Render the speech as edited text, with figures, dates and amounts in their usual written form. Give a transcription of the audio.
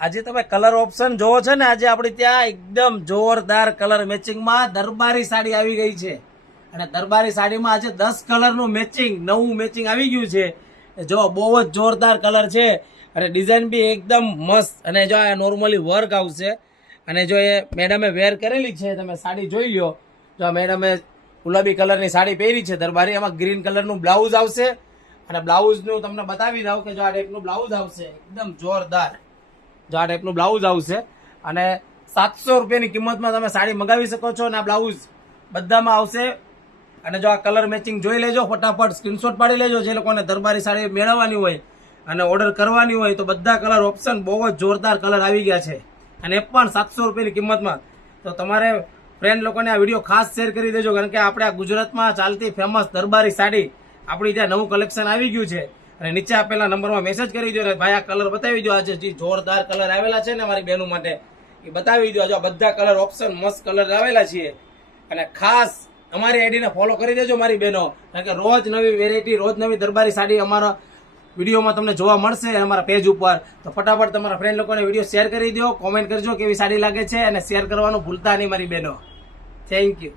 આજે તમે colour option જોવો છો ને, આજે આપણે ત્યાં એકદમ જોરદાર કલર મેચિંગમાં દરબારી સાડી આવી ગઈ છે. અને દરબારી સાડીમાં આજે 10 કલરનું મેચિંગ, નવું મેચિંગ આવી ગયું છે. જો બહુ જ જોરદાર કલર છે અને ડિઝાઇન બી એકદમ મસ્ત. અને જો આ નોર્મલી વર્ક આવશે. અને જો એ મેડમે વેર કરેલી છે, તમે સાડી જોઈ લો. જો મેડમે ગુલાબી કલરની સાડી પહેરી છે દરબારી, એમાં ગ્રીન કલરનું બ્લાઉઝ આવશે. અને બ્લાઉઝનું તમને બતાવી દઉં કે જો આ ટાઈપનું બ્લાઉઝ આવશે, એકદમ જોરદાર. જો આ ટાઈપનું બ્લાઉઝ આવશે અને 700 રૂપિયાની કિંમતમાં તમે સાડી મંગાવી શકો છો. અને આ બ્લાઉઝ બધામાં આવશે. અને જો આ કલર મેચિંગ જોઈ લેજો, ફટાફટ સ્ક્રીનશોટ પાડી લેજો. જે લોકોને દરબારી સાડી મેળવવાની હોય અને ઓર્ડર કરવાની હોય તો બધા કલર ઓપ્શન બહુ જ જોરદાર કલર આવી ગયા છે, અને એ પણ 700 રૂપિયાની કિંમતમાં. તો તમારે ફ્રેન્ડ લોકોને આ વિડીયો ખાસ શેર કરી દેજો, કારણ કે આપણે આ ગુજરાતમાં ચાલતી ફેમસ દરબારી સાડી આપણી ત્યાં નવું કલેક્શન આવી ગયું છે. અને નીચે આપેલા નંબરમાં મેસેજ કરી દો ને ભાઈ આ કલર બતાવી દો. આજે જે જોરદાર કલર આવેલા છે ને મારી બહેનો માટે, એ બતાવી દો. જો બધા કલર ઓપ્શન મસ્ત કલર આવેલા છે. અને ખાસ અમારી આઈડીને ફોલો કરી દેજો મારી બહેનો, કારણ કે રોજ નવી વેરાયટી, રોજ નવી દરબારી સાડી અમારા વિડીયોમાં તમને જોવા મળશે અમારા પેજ ઉપર. તો ફટાફટ તમારા ફ્રેન્ડ લોકોને વિડીયો શેર કરી દો, કોમેન્ટ કરજો કેવી સાડી લાગે છે, અને શેર કરવાનું ભૂલતા નહીં મારી બહેનો. Thank you.